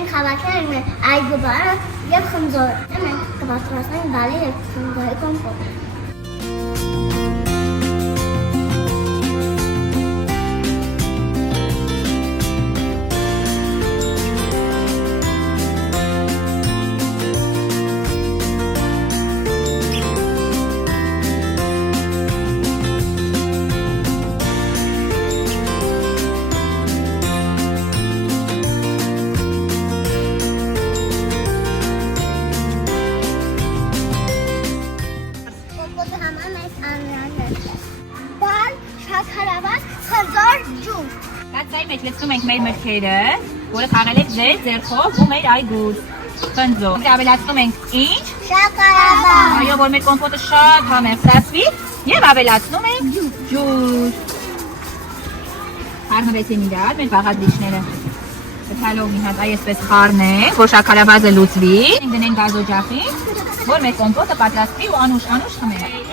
Մենք հավաքել ենք այգու բանը եւ խնձորը։ Մենք կպատրաստենք բալի եւ խնձորի կոմպոտ։ Կացայի մեջ լցնում ենք մեր մրգերը, որը խաղել եք ձեր ձեռքով ու մեր այգուց։ Խնձոր։ Ավելացնում ենք ինչ? Շաքարավազ։ Այո, որ մեր կոմպոտը շատ համեղ ստացվի եւ ավելացնում ենք ջուր։ Խառնվեցին իրար մեր բաղադրիչները։ Կթալով մի հատ այսպես խառնենք, որ շաքարավազը լուծվի։ Դնենք գազօջախին, որ մեր կոմպոտը պատրաստվի ու անուշ խմենք։